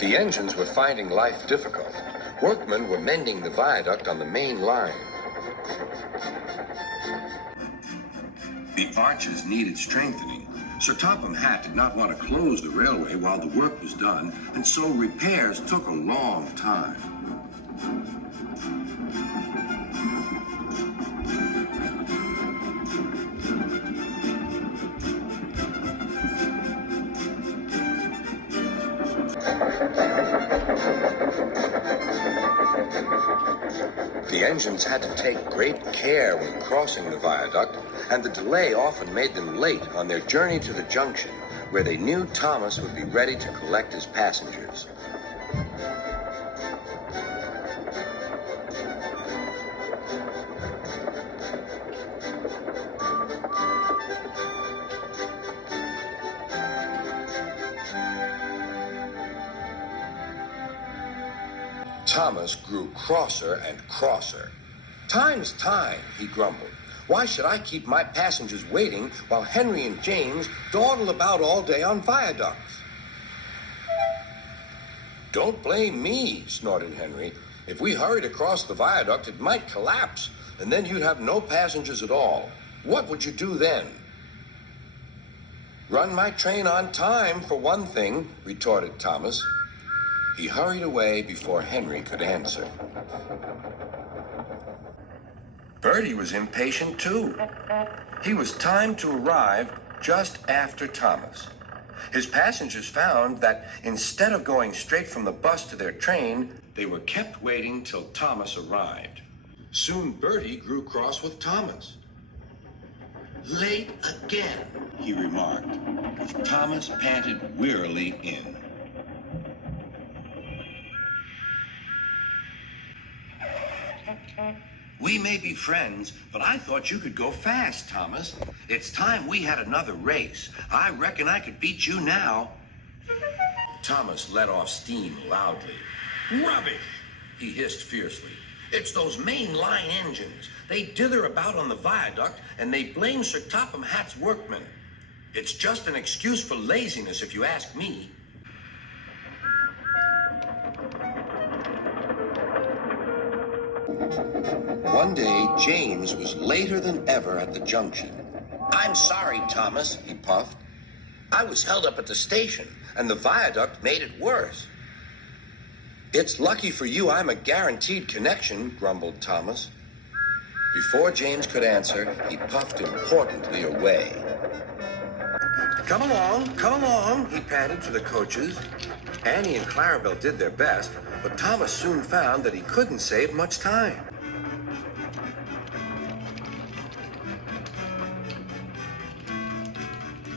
The engines were finding life difficult. Workmen were mending the viaduct on the main line. The arches needed strengthening. Sir Topham Hatt did not want to close the railway while the work was done, and so repairs took a long time. The engines had to take great care when crossing the viaduct, and the delay often made them late on their journey to the junction, where they knew Thomas would be ready to collect his passengers. Thomas grew crosser and crosser. "Time's time," he grumbled. "Why should I keep my passengers waiting while Henry and James dawdle about all day on viaducts?" "Don't blame me," snorted Henry. "If we hurried across the viaduct, it might collapse, and then you'd have no passengers at all. What would you do then?" "Run my train on time, for one thing," retorted Thomas. He hurried away before Henry could answer. Bertie was impatient too. He was timed to arrive just after Thomas. His passengers found that instead of going straight from the bus to their train, they were kept waiting till Thomas arrived. Soon Bertie grew cross with Thomas. "Late again," he remarked, as Thomas panted wearily in. "We may be friends, but I thought you could go fast, Thomas. It's time we had another race. I reckon I could beat you now." Thomas let off steam loudly. "Rubbish!" he hissed fiercely. "It's those main line engines. They dither about on the viaduct, and they blame Sir Topham Hatt's workmen. It's just an excuse for laziness, if you ask me." One day, James was later than ever at the junction. "I'm sorry, Thomas," he puffed. "I was held up at the station, and the viaduct made it worse." "It's lucky for you I'm a guaranteed connection," grumbled Thomas. Before James could answer, he puffed importantly away. Come along," he panted to the coaches. Annie and Clarabelle did their best, but Thomas soon found that he couldn't save much time.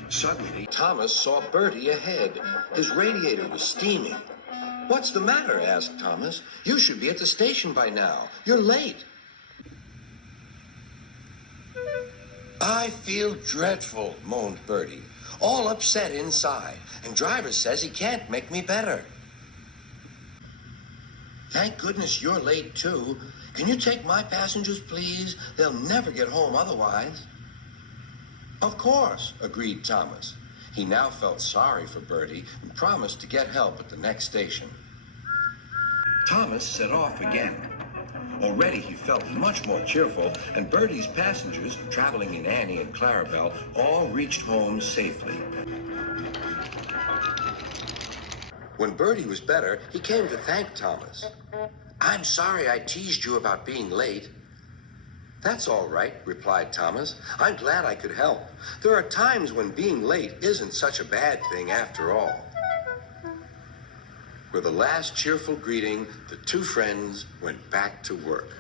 Suddenly, Thomas saw Bertie ahead. His radiator was steaming. "What's the matter?" asked Thomas. "You should be at the station by now. You're late." "I feel dreadful," moaned Bertie. "All upset inside, and driver says he can't make me better." "Thank goodness you're late, too. Can you take my passengers, please? They'll never get home otherwise." "Of course," agreed Thomas. He now felt sorry for Bertie and promised to get help at the next station. Thomas set off again. Already he felt much more cheerful, and Bertie's passengers, traveling in Annie and Clarabelle, all reached home safely. When Bertie was better, he came to thank Thomas. "I'm sorry I teased you about being late." "That's all right," replied Thomas. "I'm glad I could help. There are times when being late isn't such a bad thing after all." With a last cheerful greeting, the two friends went back to work.